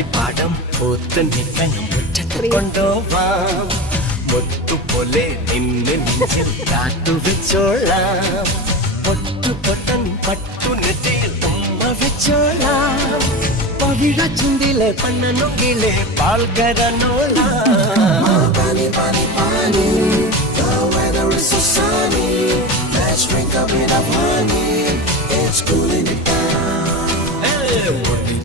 പാടം പൂത്ത് നിൽക്കണം മുറ്റത്ത് കൊണ്ടുപോവാം മുത്തുപോലെ നിന്നെ നെഞ്ചിൽ കാത്തുവെച്ചോളാം പൊട്ടുപൊട്ടൻ പട്ടുനെറ്റിയിൽ ഉമ്മ വെച്ചോളാം പവിഴ ചുണ്ടിലെ പണ്ണനുകിലെ പാൽകരനോളാം The weather is so sunny. Let's drink a bit of honey. It's cooling it down. Hey,